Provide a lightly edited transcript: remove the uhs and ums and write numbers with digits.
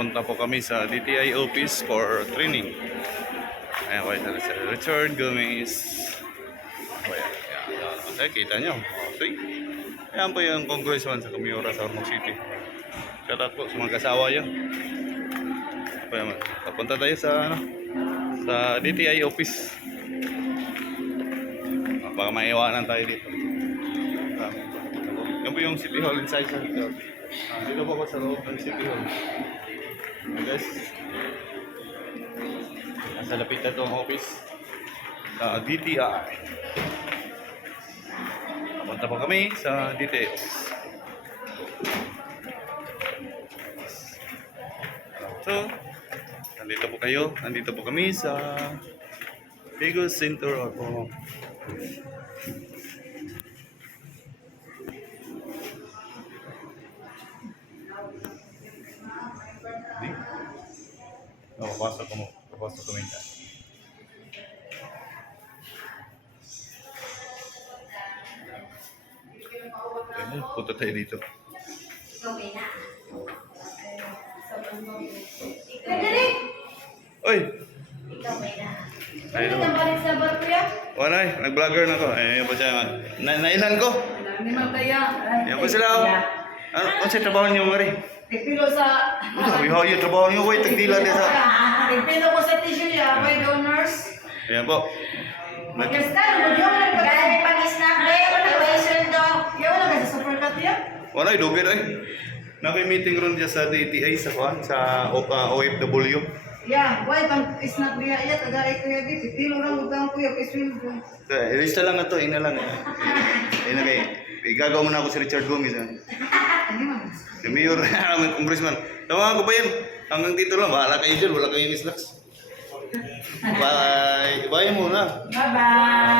Papunta po kami sa DTI office for training. Ayan po ito si Richard Gomez. Ayan, ayan. Kita nyo. Okay. Ayan po yung congressman sa Camiora sa Ormoc City. Shout out po sa mga kasawa yun. Ayan, papunta tayo sa DTI office. Baka maiwanan tayo dito. Yan po yung City Hall inside sa dito. Dito po ako sa loob ng City Hall. Guys, nasa lapit na itong office sa DTI. Papunta po kami sa DTI office. So, nandito po kami sa Bigo Center of papasok kami dyan. Punta tayo dito. Oy! Ayun na. Wala eh, nag-vlogger na ko. Ayun po siya. Nailan ko. Yan po sila. Ano siya trabaho niyo, Mari? Pipilo sa... Yung trabaho niyo, wait, tagdila din sa... Pipilo ko sa tissue ya, by donors. Ayan po. Yes, ka, mag-yung gaya pang-snack na yun, wala ba yung sundo? Yung wala ka sa supercut yan? Wala, idugin ay. Naki-meeting ron dyan sa DTI sa OFW. Yeah, why pang-snack niya? Iya, tagay ko yan, pipilo lang utang ko yung iswildo. Ilista lang na to, ina lang. Ina kay, igagaw mo na ako si Richard Gomez. Yung mayor, may congressman. Tama ko ba yan? Hanggang dito lang, bahala kayo dyan, wala kayong snacks. Bye! Bye muna! Bye-bye!